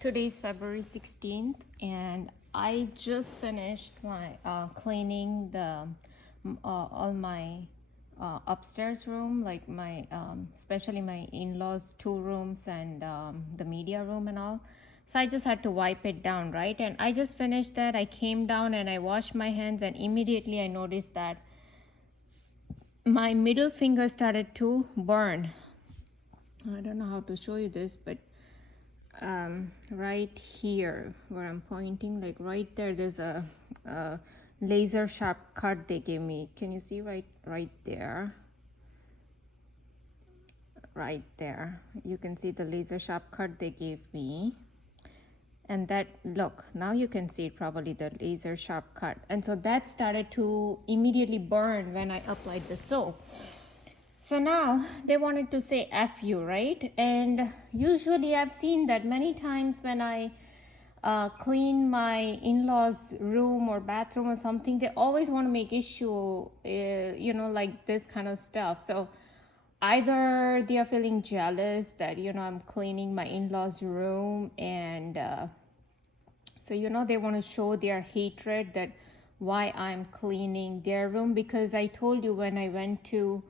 Today's February 16th, and I just finished my cleaning the all my upstairs room, like my especially my in-laws' two rooms and the media room and all. So I just had to wipe it down, right? And I just finished that. I came down and I washed my hands, and immediately I noticed that my middle finger started to burn. I don't know how to show you this, but right here where I'm pointing, like right there, there's a laser sharp cut they gave me. Can you see right there? Right there. You can see the laser sharp cut they gave me. And that, look, now you can see probably the laser sharp cut. And so that started to immediately burn when I applied the soap. So now they wanted to say F you, right? And usually I've seen that many times when I clean my in-laws room or bathroom or something, they always want to make issue, like this kind of stuff. So either they are feeling jealous that, I'm cleaning my in-laws room, and so, they want to show their hatred that why I'm cleaning their room, because I told you when I went to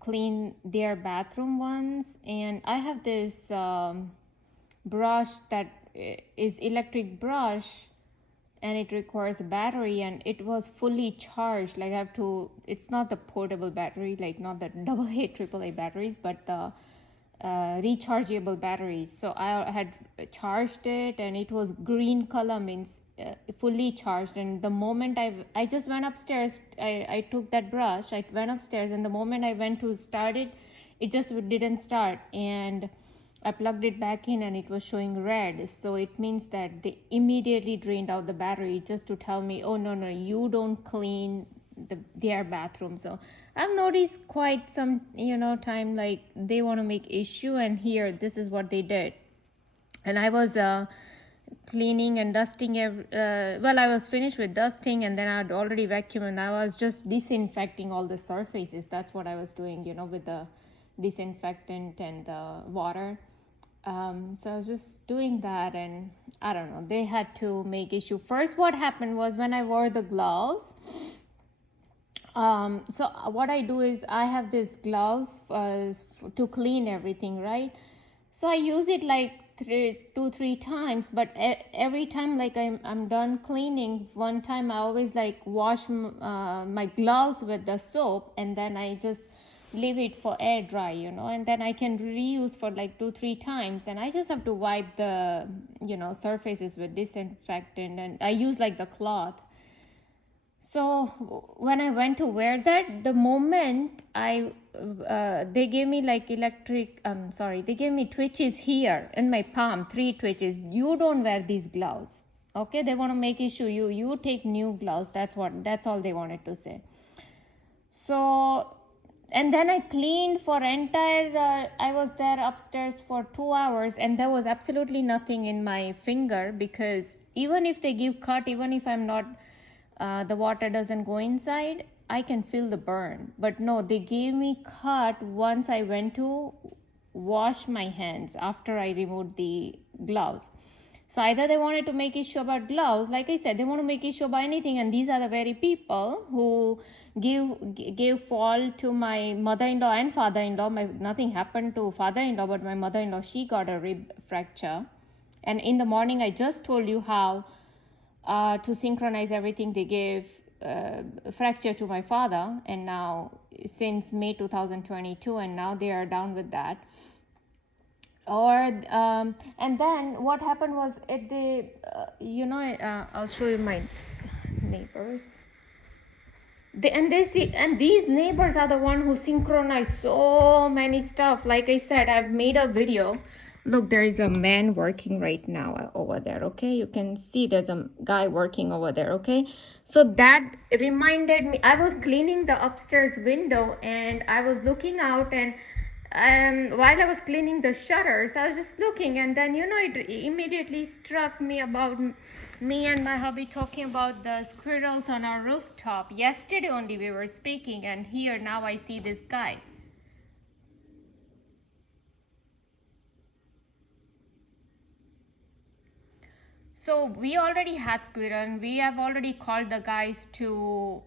clean their bathroom once, and I have this brush that is electric brush, and it requires a battery, and it was fully charged. Like I have to, it's not the portable battery, like not the AA, AAA batteries, but the rechargeable batteries. So I had charged it, and it was green color, means fully charged. And the moment I just went upstairs, I took that brush, I went upstairs, and the moment I went to start it, it just didn't start. And I plugged it back in and it was showing red. So it means that they immediately drained out the battery just to tell me, oh, no, you don't clean their bathroom. So I've noticed quite some, time, like they want to make issue. And here, this is what they did. And I was cleaning and dusting. I was finished with dusting, and then I had already vacuumed, and I was just disinfecting all the surfaces. That's what I was doing, with the disinfectant and the water. So I was just doing that, and I don't know, they had to make issue. First, what happened was when I wore the gloves, so what I do is I have these gloves to clean everything, right? So I use it like 2-3 times, but every time, like I'm done cleaning, one time I always like wash my gloves with the soap, and then I just leave it for air dry, and then I can reuse for like 2-3 times, and I just have to wipe the surfaces with disinfectant, and I use like the cloth. So when I went to wear that, the moment they gave me like they gave me twitches here in my palm, 3 twitches. You don't wear these gloves. Okay, they want to make issue. You take new gloves. That's all they wanted to say. So, and then I cleaned for entire, I was there upstairs for 2 hours, and there was absolutely nothing in my finger, because even if they give cut, even if I'm not, the water doesn't go inside, I can feel the burn. But no, they gave me cut once I went to wash my hands after I removed the gloves. So either they wanted to make issue about gloves, like I said, they want to make issue about anything, and these are the very people who gave fault to my mother-in-law and father-in-law. Nothing happened to father-in-law, but my mother-in-law, she got a rib fracture. And in the morning, I just told you how to synchronize everything, they gave fracture to my father, and now since May 2022, and now they are down with that. And then what happened was at the I'll show you my neighbors. These neighbors are the one who synchronize so many stuff. Like I said, I've made a video. Look, there is a man working right now over there, okay? You can see there's a guy working over there, okay? So that reminded me, I was cleaning the upstairs window, and I was looking out, and while I was cleaning the shutters, I was just looking, and then it immediately struck me about me and my hubby talking about the squirrels on our rooftop. Yesterday only we were speaking, and here now I see this guy. So we already had squirrel, and we have already called the guys to,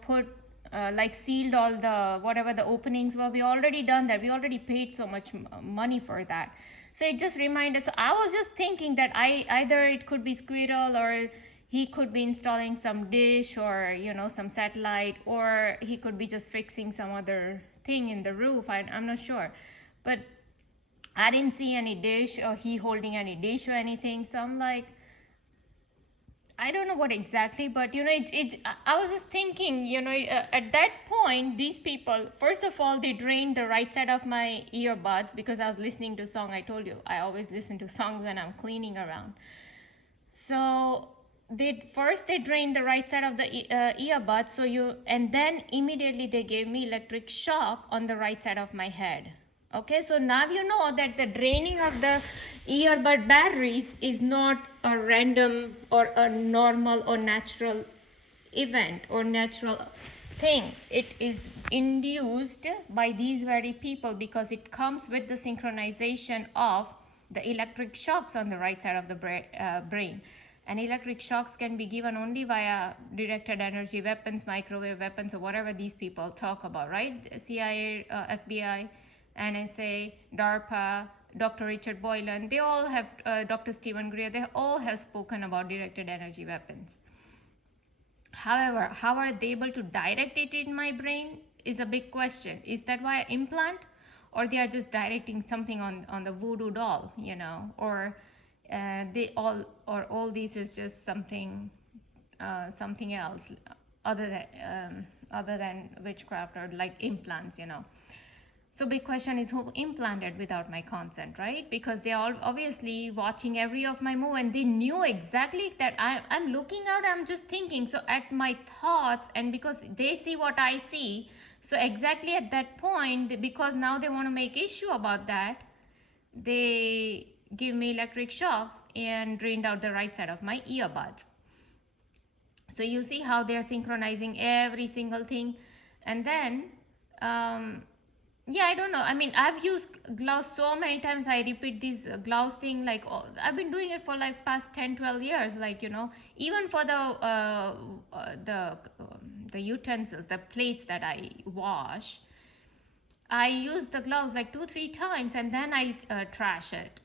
put like sealed all the whatever the openings were. We already done that. We already paid so much money for that. So it just reminded. So I was just thinking that either it could be squirrel, or he could be installing some dish, or some satellite, or he could be just fixing some other thing in the roof. I'm not sure, but I didn't see any dish or he holding any dish or anything. So I'm like, I don't know what exactly, but I was just thinking, at that point, these people, first of all, they drained the right side of my earbuds because I was listening to a song. I told you, I always listen to songs when I'm cleaning around. So they drained the right side of the earbud. And then immediately they gave me electric shock on the right side of my head. Okay, so now you know that the draining of the earbud batteries is not a random or a normal or natural event or natural thing. It is induced by these very people because it comes with the synchronization of the electric shocks on the right side of the brain. And electric shocks can be given only via directed energy weapons, microwave weapons, or whatever these people talk about, right? CIA, FBI, NSA, DARPA, Dr. Richard Boylan, they all have, Dr. Stephen Greer, they all have spoken about directed energy weapons. However, how are they able to direct it in my brain is a big question. Is that via implant, or they are just directing something on the voodoo doll, or all these is just something else other than witchcraft or like implants, So big question is who implanted without my consent, right? Because they are obviously watching every of my move, and they knew exactly that I'm looking out, I'm just thinking. So at my thoughts, and because they see what I see, so exactly at that point, because now they want to make issue about that, they give me electric shocks and drained out the right side of my earbuds. So you see how they're synchronizing every single thing. And then I don't know. I mean, I've used gloves so many times. I repeat this gloves thing, like I've been doing it for like past 10-12 years, like even for the utensils, the plates that I wash, I use the gloves like 2-3 times, and then I trash it.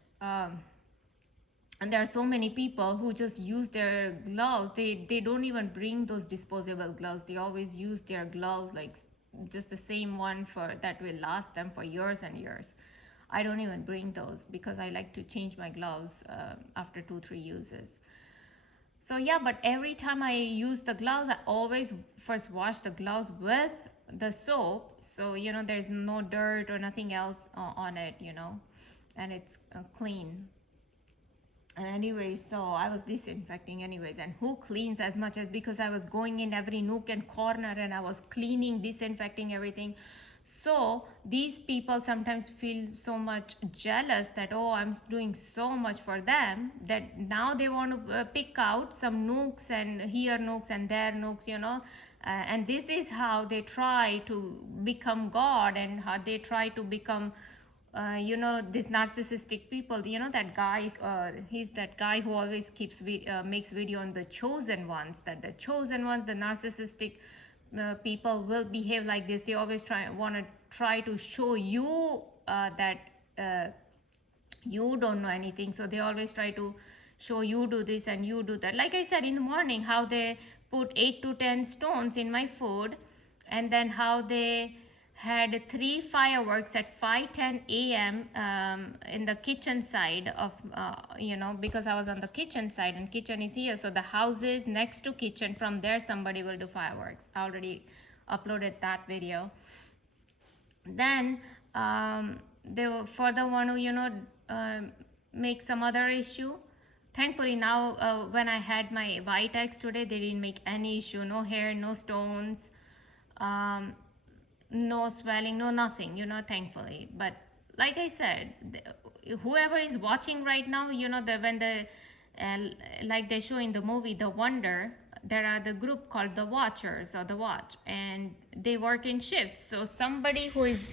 And there are so many people who just use their gloves. They don't even bring those disposable gloves. They always use their gloves like just the same one for that will last them for years and years. I don't even bring those because I like to change my gloves after 2-3 uses. So yeah, but every time I use the gloves, I always first wash the gloves with the soap, so there's no dirt or nothing else on it, and it's clean. And anyways, so I was disinfecting anyways, and who cleans as much as, because I was going in every nook and corner and I was cleaning, disinfecting everything. So these people sometimes feel so much jealous that, oh, I'm doing so much for them, that now they want to pick out some nooks and here nooks and there nooks, and this is how they try to become God, and how they try to become this narcissistic people, that guy, he's that guy who always makes video on the chosen ones, that the chosen ones, the narcissistic people will behave like this. They always want to try to show you that you don't know anything. So they always try to show you do this and you do that. Like I said in the morning, how they put 8 to 10 stones in my food, and then how they had 3 fireworks at 5:10 a.m. In the kitchen side of, because I was on the kitchen side and kitchen is here. So the houses next to kitchen, from there somebody will do fireworks. I already uploaded that video. Then they were further want to, make some other issue. Thankfully now when I had my Vitex today, they didn't make any issue. No hair, no stones. No swelling, no nothing, thankfully. But like I said, whoever is watching right now, when like they show in the movie The Wonder, there are the group called the Watchers or the Watch, and they work in shifts. So somebody who is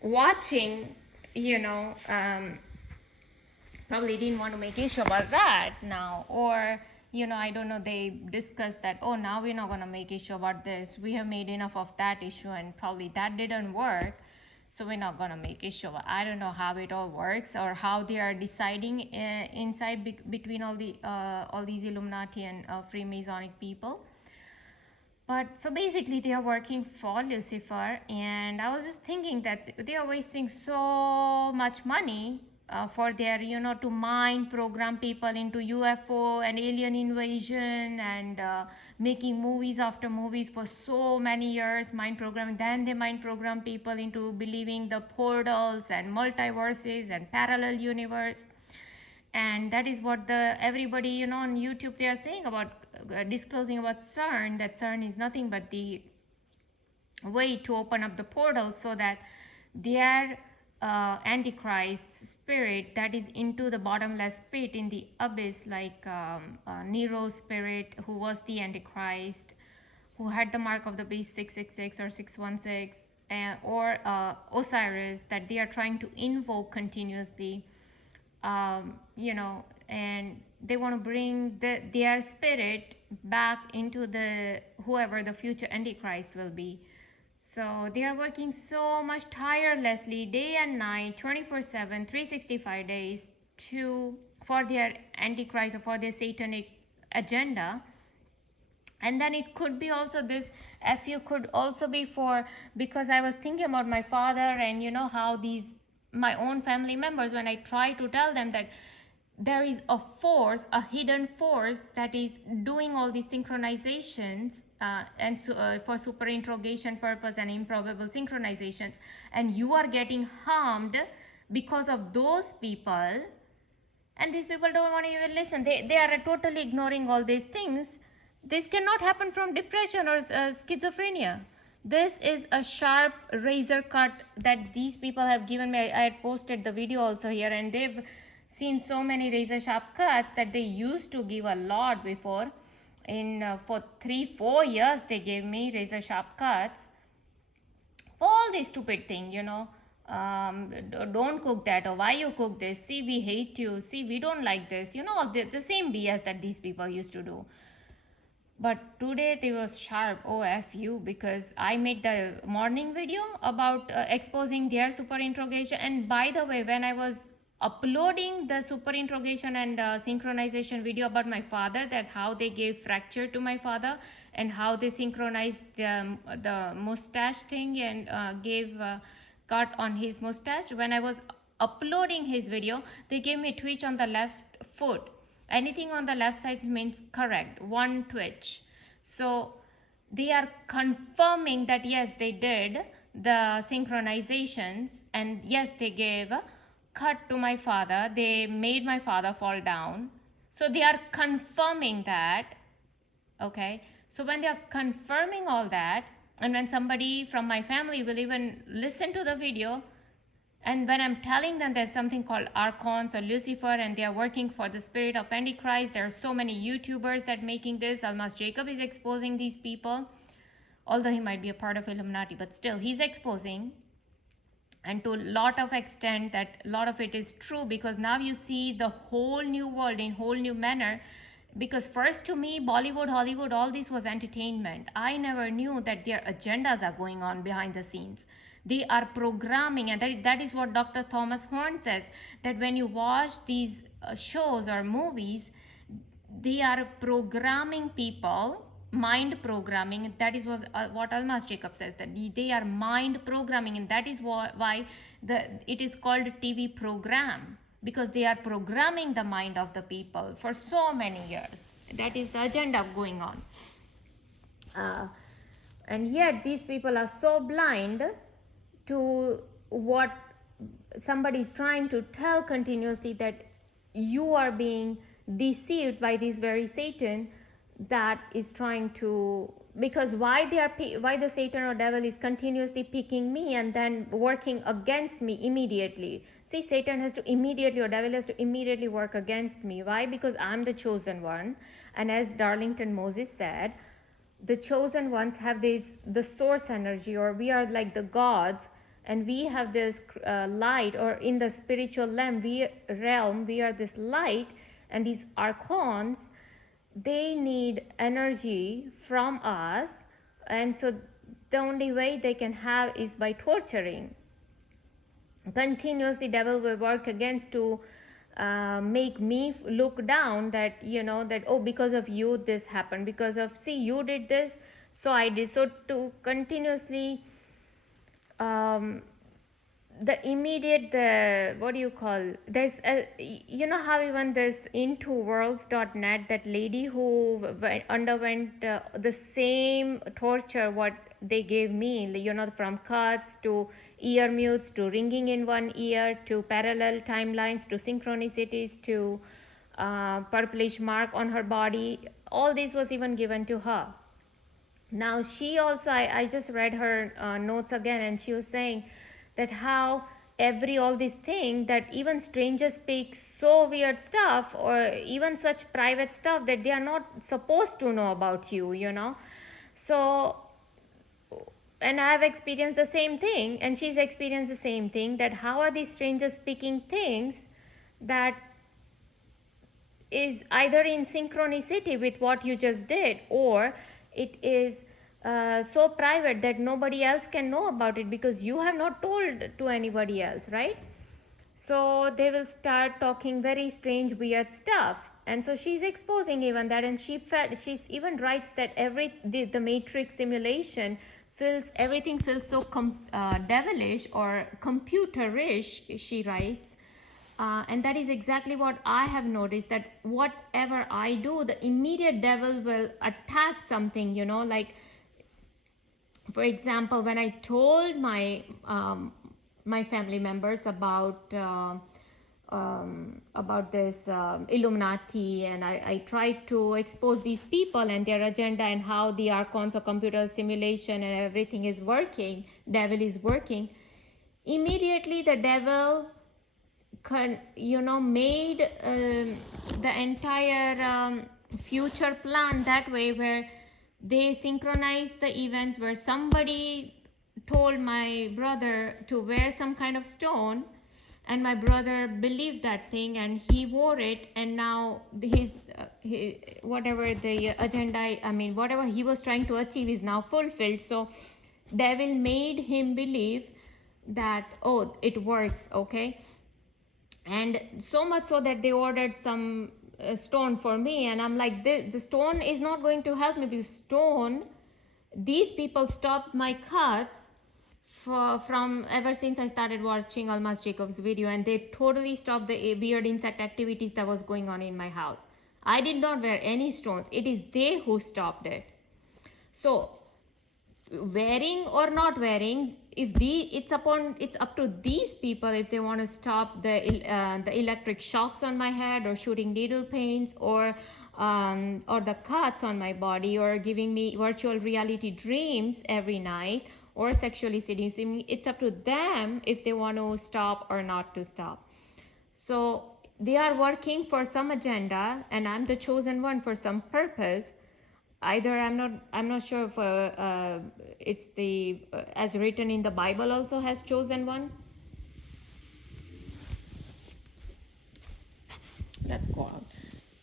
watching, probably didn't want to make issue about that now, or I don't know, they discussed that, oh, now we're not going to make issue about this, we have made enough of that issue and probably that didn't work, so we're not going to make issue. I don't know how it all works or how they are deciding inside between all these Illuminati and Freemasonic people. But so basically they are working for Lucifer, and I was just thinking that they are wasting so much money for their, to mind program people into UFO and alien invasion, and making movies after movies for so many years, mind programming. Then they mind program people into believing the portals and multiverses and parallel universe. And that is what everybody on YouTube they are saying about disclosing about CERN, that CERN is nothing but the way to open up the portal so that their Antichrist spirit that is into the bottomless pit in the abyss, like Nero's spirit, who was the Antichrist, who had the mark of the beast 666 or 616, or Osiris, that they are trying to invoke continuously, and they want to bring their spirit back into the whoever the future Antichrist will be. So they are working so much tirelessly, day and night, 24/7, 365 days for their Antichrist or for their satanic agenda. And then it could be also this FU could also be for, because I was thinking about my father and how my own family members, when I try to tell them that there is a force, a hidden force that is doing all these synchronizations for super interrogation purpose and improbable synchronizations, and you are getting harmed because of those people, and these people don't want to even listen. They are totally ignoring all these things. This cannot happen from depression or schizophrenia. This is a sharp razor cut that these people have given me. I had posted the video also here, and they've seen so many razor sharp cuts that they used to give a lot before. For 3-4 years they gave me razor sharp cuts for all these stupid thing, don't cook that, or why you cook this, see we hate you, see we don't like this, the same BS that these people used to do. But today they was sharp, OFU, because I made the morning video about exposing their super interrogation. And by the way, when I was uploading the super interrogation and synchronization video about my father, that how they gave fracture to my father and how they synchronized the mustache thing and gave cut on his mustache, when I was uploading his video, they gave me a twitch on the left foot. Anything on the left side means correct, one twitch. So they are confirming that yes, they did the synchronizations, and yes, they gave a cut to my father, they made my father fall down. So they are confirming that. Okay, so when they are confirming all that, and when somebody from my family will even listen to the video, and when I'm telling them there's something called Archons or Lucifer, and they are working for the spirit of Antichrist, there are so many YouTubers that making this. Almas Jacob is exposing these people, although he might be a part of Illuminati, but still he's exposing. And to a lot of extent, that a lot of it is true, because now you see the whole new world in whole new manner. Because first, to me, Bollywood, Hollywood, all this was entertainment. I never knew that their agendas are going on behind the scenes. They are programming, and that is what Dr. Thomas Horn says, that when you watch these shows or movies, they are programming people, mind programming. That is what Almas Jacob says, that they are mind programming, and that is why it is called TV program, because they are programming the mind of the people for so many years. That is the agenda going on. And yet these people are so blind to what somebody is trying to tell continuously, that you are being deceived by this very Satan that is trying to, because why the Satan or devil is continuously picking me and then working against me immediately. See, Satan has to immediately, or devil has to immediately work against me. Why? Because I'm the chosen one. And as Darlington Moses said, the chosen ones have the source energy, or we are like the gods and we have this light, or in the spiritual realm we are this light, and these archons, they need energy from us, and so the only way they can have is by torturing. Continuously devil will work against to make me look down, that that, oh, because of you this happened, because of, see, you did this, so I did. So to continuously the immediate, the what do you call, there's a, how even this intoworlds.net, that lady who underwent the same torture what they gave me, from cuts to ear mutes to ringing in one ear to parallel timelines to synchronicities to purplish mark on her body, all this was even given to her. Now she also, I just read her notes again, and she was saying that how all this thing, that even strangers speak so weird stuff, or even such private stuff that they are not supposed to know about you, So, and I have experienced the same thing, and she's experienced the same thing, that how are these strangers speaking things that is either in synchronicity with what you just did, or it is so private that nobody else can know about it because you have not told to anybody else, right? So they will start talking very strange, weird stuff. And so she's exposing even that, and she's even writes that the matrix simulation everything feels so devilish or computerish, she writes. And that is exactly what I have noticed, that whatever I do, the immediate devil will attack something, like, for example, when I told my my family members about this Illuminati, and I tried to expose these people and their agenda and how the archons of computer simulation and everything is working, devil is working, immediately the devil made the entire future plan that way, where they synchronized the events, where somebody told my brother to wear some kind of stone, and my brother believed that thing and he wore it, and now his whatever the agenda, whatever he was trying to achieve is now fulfilled. So devil made him believe that, oh, it works, okay? And so much so that they ordered some stone for me, and I'm like, the stone is not going to help me, because these people stopped my cuts from ever since I started watching Almas Jacob's video, and they totally stopped the weird insect activities that was going on in my house. I did not wear any stones. It is they who stopped it. So wearing or not wearing, it's up to these people if they want to stop the electric shocks on my head, or shooting needle pains, or the cuts on my body, or giving me virtual reality dreams every night, or sexually seducing me. It's up to them if they want to stop or not to stop. So they are working for some agenda, and I'm the chosen one for some purpose. Either I'm not sure if it's the as written in the Bible also has chosen one. Let's go out.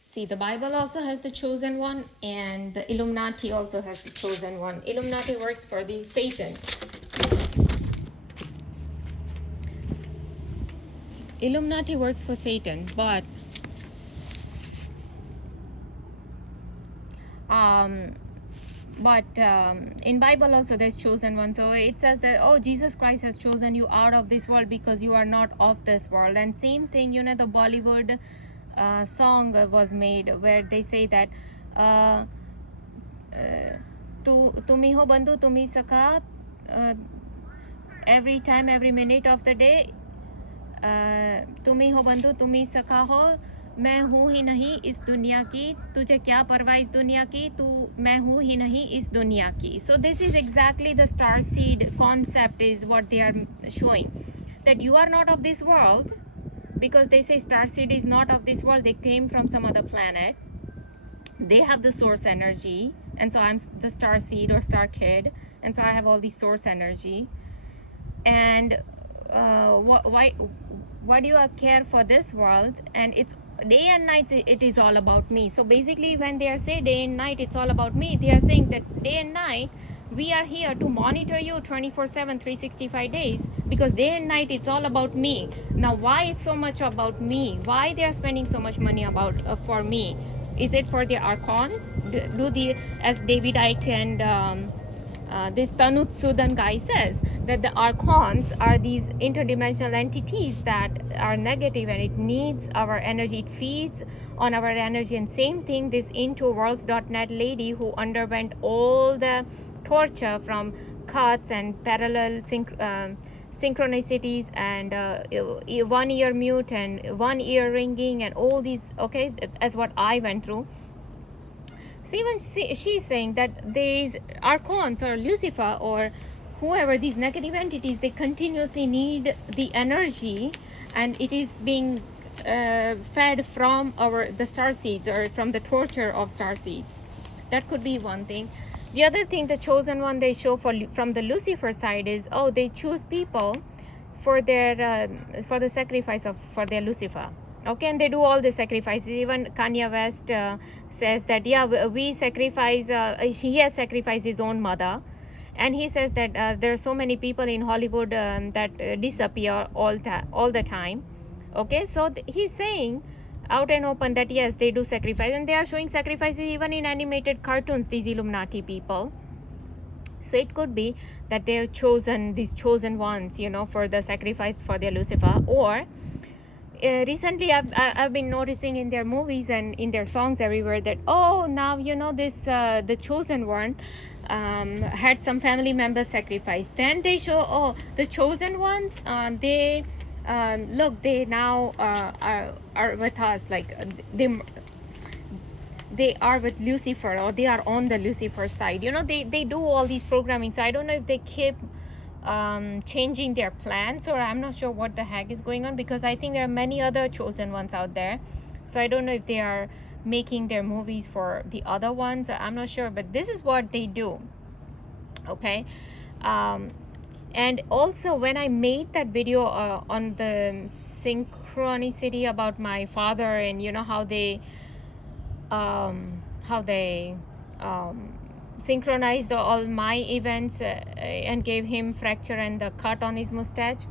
See, the Bible also has the chosen one, and the Illuminati also has the chosen one. Illuminati works for the Satan. Illuminati works for Satan, but in Bible also there's chosen one. So it says that, oh, Jesus Christ has chosen you out of this world because you are not of this world. And same thing, the Bollywood song was made where they say that tumi ho bandhu tumi sakha, every time, every minute of the day, tumi ho bandhu tumi sakha ho, मैं हूँ ही नहीं इस दुनिया की, तुझे क्या परवाह इस दुनिया की, मैं हूँ ही नहीं इस दुनिया की. So this is exactly the star seed concept is what they are showing, that you are not of this world, because they say star seed is not of this world, they came from some other planet, they have the source energy, and so I'm the star seed or star kid, and so I have all the source energy. And why do you care for this world? And it's day and night, it is all about me. So basically when they are saying day and night it's all about me, they are saying that day and night we are here to monitor you 24/7 365 days, because day and night it's all about me. Now why it's so much about me? Why they are spending so much money about for me? Is it for their archons? Do the, as David Icke and this Tanut Sudan guy says, that the archons are these interdimensional entities that are negative, and it needs our energy, it feeds on our energy. And same thing, this IntoWorlds.net lady who underwent all the torture from cuts and parallel synchronicities and 1 ear mute and 1 ear ringing and all these, okay, as what I went through. So even she's saying that these archons or Lucifer or whoever, these negative entities, they continuously need the energy, and it is being fed from the star seeds or from the torture of star seeds. That could be one thing. The other thing, the chosen one they show from the Lucifer side is, oh, they choose people for their for the sacrifice of for their Lucifer. Okay, and they do all the sacrifices. Even Kanye West says that, yeah, we sacrifice. He has sacrificed his own mother, and he says that there are so many people in Hollywood that disappear all the time. Okay, so he's saying out and open that yes, they do sacrifice, and they are showing sacrifices even in animated cartoons, these Illuminati people. So it could be that they have chosen these chosen ones, you know, for the sacrifice for their Lucifer. Or recently I've been noticing in their movies and in their songs everywhere that, oh, now, you know, this the chosen one had some family members sacrifice. Then they show, oh, the chosen ones, they look, they now are with us, like they are with Lucifer, or they are on the Lucifer side. You know, they do all these programming. So I don't know if they keep changing their plans, or I'm not sure what the heck is going on, because I think there are many other chosen ones out there. So I don't know if they are making their movies for the other ones. I'm not sure, but this is what they do. Okay. And also when I made that video on the synchronicity about my father, and you know how they synchronized all my events and gave him fracture and the cut on his mustache,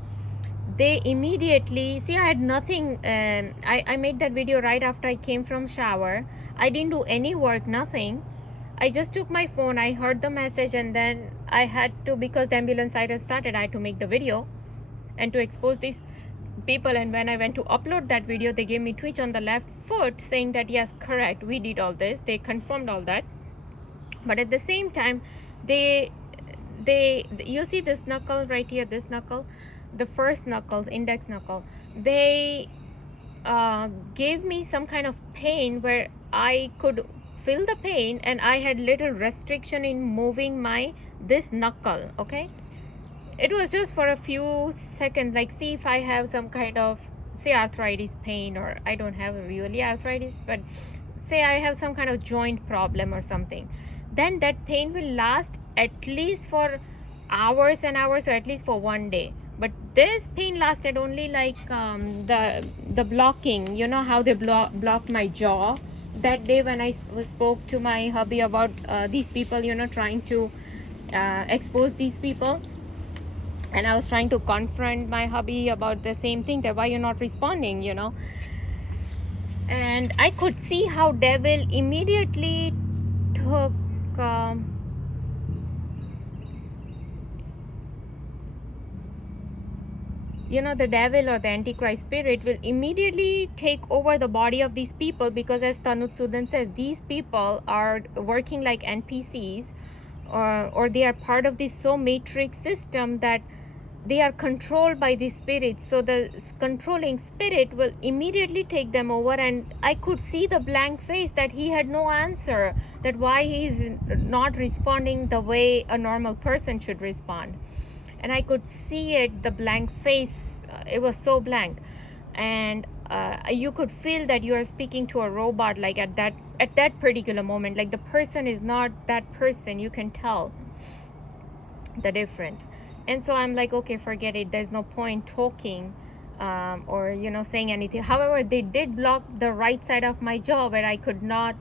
they immediately see, I had nothing. I made that video right after I came from shower. I didn't do any work, nothing. I just took my phone, I heard the message, and then I had to, because the ambulance side has started, I had to make the video and to expose these people. And when I went to upload that video, they gave me twitch on the left foot, saying that yes, correct, we did all this. They confirmed all that. But at the same time, they you see this knuckle right here, this knuckle, the first knuckles, index knuckle, they gave me some kind of pain where I could feel the pain, and I had little restriction in moving my this knuckle. Okay, it was just for a few seconds, like see if I have some kind of, say, arthritis pain, or I don't have really arthritis, but say I have some kind of joint problem or something, then that pain will last at least for hours and hours, or at least for one day. But this pain lasted only like the blocking, you know how they blocked my jaw that day when I spoke to my hubby about these people, you know, trying to expose these people. And I was trying to confront my hubby about the same thing, that why you're not responding, you know. And I could see how devil immediately took you know, the devil or the antichrist spirit will immediately take over the body of these people, because as Tanut Sudan says, these people are working like NPCs, or they are part of this so matrix system that they are controlled by the spirit. So the controlling spirit will immediately take them over. And I could see the blank face, that he had no answer, that why he is not responding the way a normal person should respond. And I could see it, the blank face, it was so blank. And you could feel that you are speaking to a robot, like at that particular moment, like the person is not that person. You can tell the difference. And so I'm like, okay, forget it. There's no point talking or, saying anything. However, they did block the right side of my jaw where I could not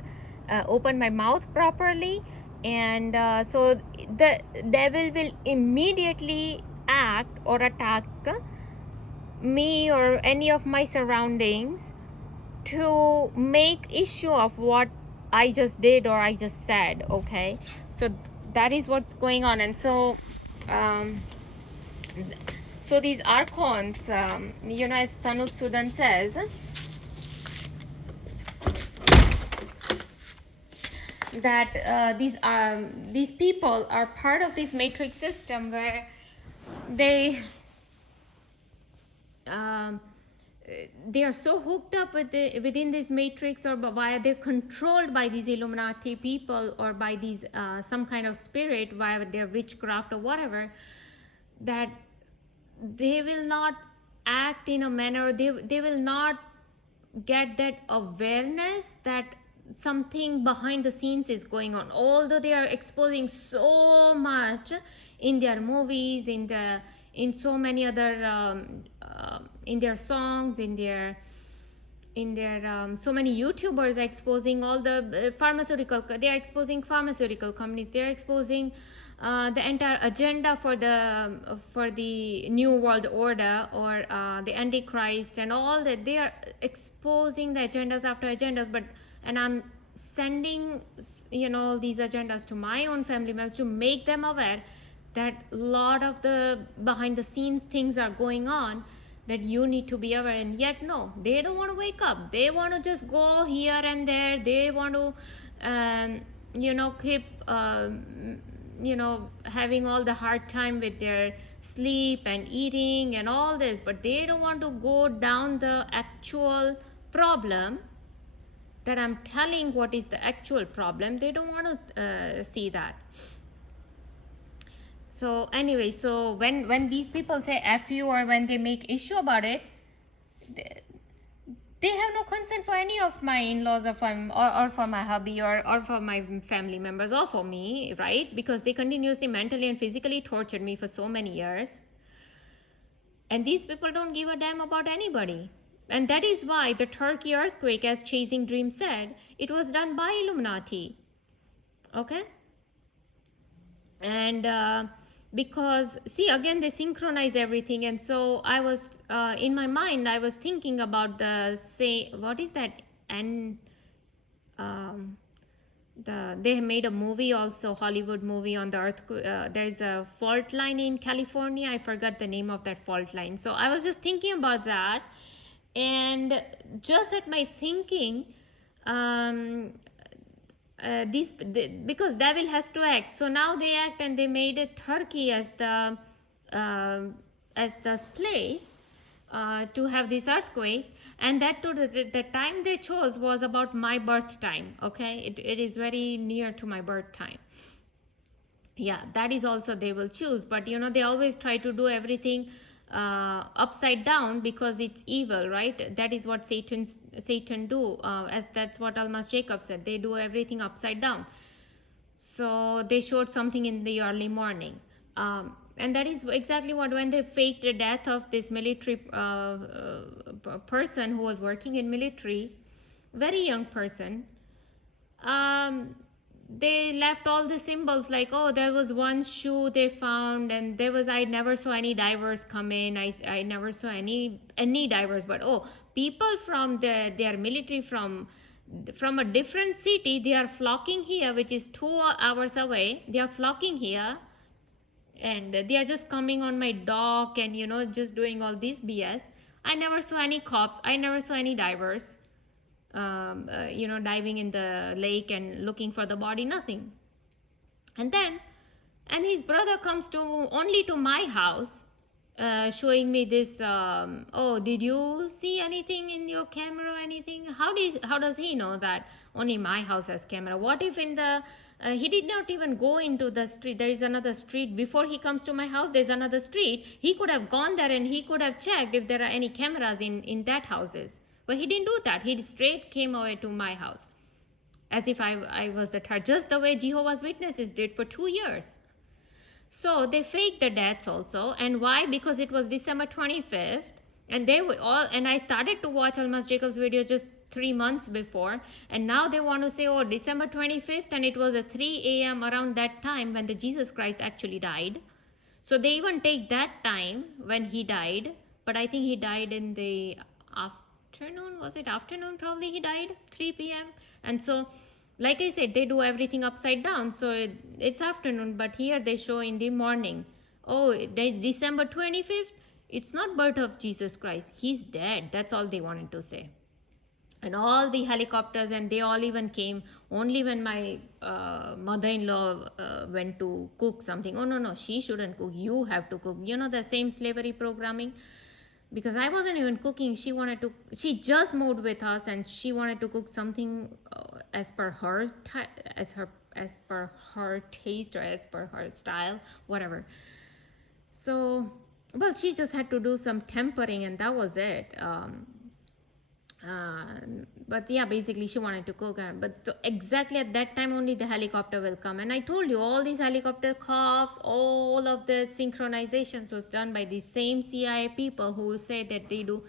open my mouth properly. And so the devil will immediately act or attack me or any of my surroundings to make issue of what I just did or I just said. Okay, so that is what's going on. And so um, so these archons, as Tanut Sudan says, that these people are part of this matrix system where they um, they are so hooked up within this matrix, or via they're controlled by these Illuminati people or by these some kind of spirit via their witchcraft or whatever, that they will not act in a manner, they will not get that awareness that something behind the scenes is going on, although they are exposing so much in their movies, in so many other in their songs, in their so many YouTubers are exposing all the pharmaceutical, they are exposing pharmaceutical companies, they are exposing the entire agenda for the new world order, or the Antichrist and all that. They are exposing the agendas after agendas, and I'm sending these agendas to my own family members to make them aware that a lot of the behind the scenes things are going on, that you need to be aware. And yet no, they don't want to wake up. They want to just go here and there. They want to keep having all the hard time with their sleep and eating and all this, but they don't want to go down the actual problem that I'm telling. What is the actual problem? They don't want to see that. So anyway, so when these people say F you, or when they make issue about it, they have no concern for any of my in-laws, or for my hubby, or for my family members, or for me, right? Because they continuously mentally and physically tortured me for so many years. And these people don't give a damn about anybody. And that is why the Turkey earthquake, as Chasing Dream said, it was done by Illuminati. Okay? And because, see, again, they synchronize everything. And so I was, in my mind, I was thinking about what is that? And they made a movie also, Hollywood movie on the earthquake. There's a fault line in California. I forgot the name of that fault line. So I was just thinking about that. And just at my thinking, because devil has to act, so now they act, and they made it Turkey as the place to have this earthquake. And that too, the time they chose was about my birth time. Okay, it is very near to my birth time. Yeah, that is also they will choose, but they always try to do everything upside down, because it's evil, right? That is what Satan do, as that's what Almas Jacob said. They do everything upside down. So they showed something in the early morning, and that is exactly what, when they faked the death of this military person who was working in military, very young person. They left all the symbols, like, oh, there was one shoe they found, and I never saw any divers come in. I never saw any divers, but oh, people from their military from a different city, they are flocking here, which is 2 hours away. They are flocking here, and they are just coming on my dock and just doing all this BS. I never saw any cops. I never saw any divers diving in the lake and looking for the body. Nothing. And his brother comes only to my house, showing me this, oh, did you see anything in your camera, anything? How does he know that only my house has camera? What if in the he did not even go into the street. There is another street before he comes to my house. There's another street. He could have gone there and he could have checked if there are any cameras in that houses. But he didn't do that. He straight came away to my house, as if I was the third, just the way Jehovah's Witnesses did for 2 years. So they faked the deaths also. And why? Because it was December 25th. And they were all, and I started to watch Almas Jacob's video just 3 months before. And now they want to say, oh, December 25th. And it was at 3 a.m. around that time when the Jesus Christ actually died. So they even take that time when he died. But I think he died in the afternoon. Was it afternoon? Probably he died 3 p.m. And so, like I said, they do everything upside down. So it's afternoon, but here they show in the morning. Oh, December 25th. It's not birth of Jesus Christ. He's dead. That's all they wanted to say. And all the helicopters, and they all even came only when my mother-in-law went to cook something. Oh, no, she shouldn't cook. You have to cook. You know, the same slavery programming. Because I wasn't even cooking. She just moved with us, and she wanted to cook something as per her taste, or as per her style, whatever. So, well, she just had to do some tempering, and that was it. But yeah, basically she wanted to cook. But so exactly at that time only the helicopter will come. And I told you, all these helicopter coughs, all of the synchronizations was done by the same CIA people who say that they do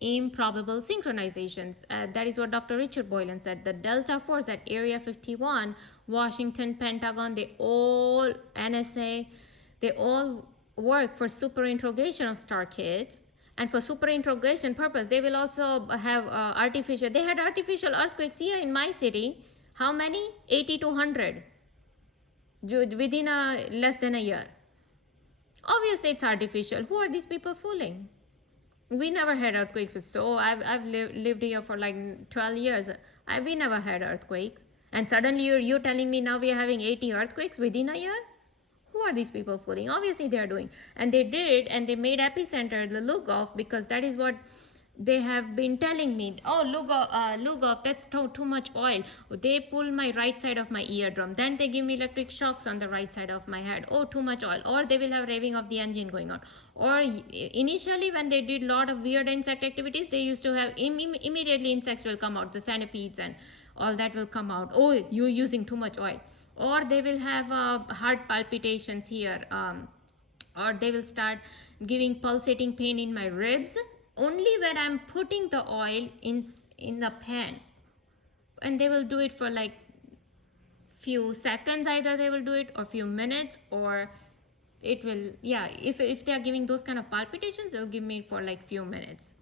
improbable synchronizations. That is what Dr. Richard Boylan said. The Delta Force at Area 51, Washington, Pentagon, they all, NSA, they all work for super interrogation of star kids. And for super interrogation purpose, they will also have artificial. They had artificial earthquakes here in my city. How many? 80 to 100 within less than a year. Obviously, it's artificial. Who are these people fooling? We never had earthquakes. So I've lived here for like 12 years. We never had earthquakes. And suddenly you're telling me now we are having 80 earthquakes within a year? Who are these people fooling? Obviously they are doing. And they did, and they made epicenter the Lugov, because that is what they have been telling me. Oh, Lugov, that's too much oil. They pull my right side of my eardrum. Then they give me electric shocks on the right side of my head. Oh, too much oil. Or they will have raving of the engine going on. Or initially when they did a lot of weird insect activities, they used to have immediately insects will come out, the centipedes and all that will come out. Oh, you're using too much oil. Or they will have heart palpitations here, or they will start giving pulsating pain in my ribs only when I'm putting the oil in the pan. And they will do it for like few seconds, either they will do it, or few minutes, or it will, yeah, if they are giving those kind of palpitations, they'll give me for like few minutes.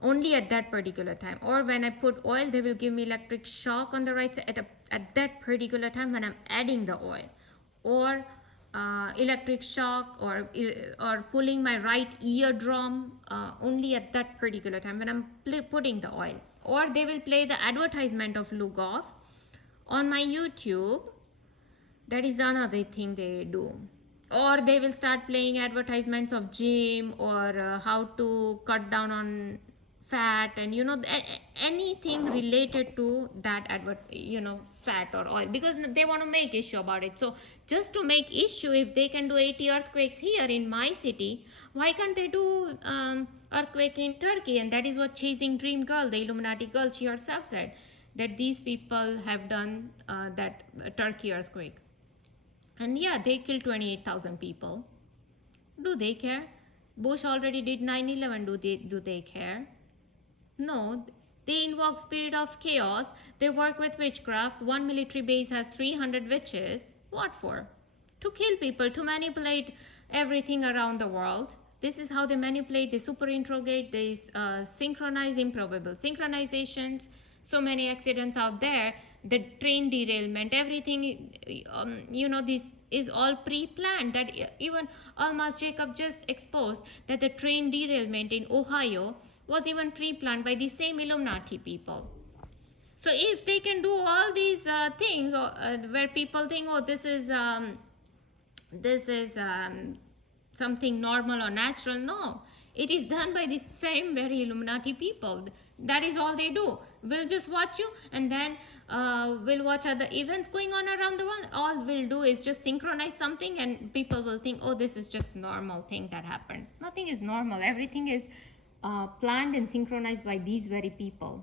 Only at that particular time. Or when I put oil, they will give me electric shock on the right side at that particular time when I'm adding the oil. Or electric shock, or pulling my right eardrum only at that particular time when I'm putting the oil. Or they will play the advertisement of Lugov on my YouTube. That is another thing they do. Or they will start playing advertisements of gym, or how to cut down on fat, and anything related to that fat or oil, because they want to make issue about it. So just to make issue, if they can do 80 earthquakes here in my city, why can't they do earthquake in Turkey? And that is what Chasing Dream Girl, the Illuminati girl, she herself said, that these people have done that Turkey earthquake. And yeah, they killed 28,000 people. Do they care? Bush already did 9/11. Do they care? No. They invoke spirit of chaos. They work with witchcraft. One military base has 300 witches. What for? To kill people, to manipulate everything around the world. This is how they manipulate. They super interrogate. They synchronize improbable synchronizations. So many accidents out there. The train derailment, everything, this is all pre-planned. That even Almas Jacob just exposed that the train derailment in Ohio was even pre-planned by the same Illuminati people. So if they can do all these things, where people think, oh, this is something normal or natural, no. It is done by the same very Illuminati people. That is all they do. We'll just watch you, and then we'll watch other events going on around the world. All we'll do is just synchronize something, and people will think, oh, this is just normal thing that happened. Nothing is normal. Everything is planned and synchronized by these very people.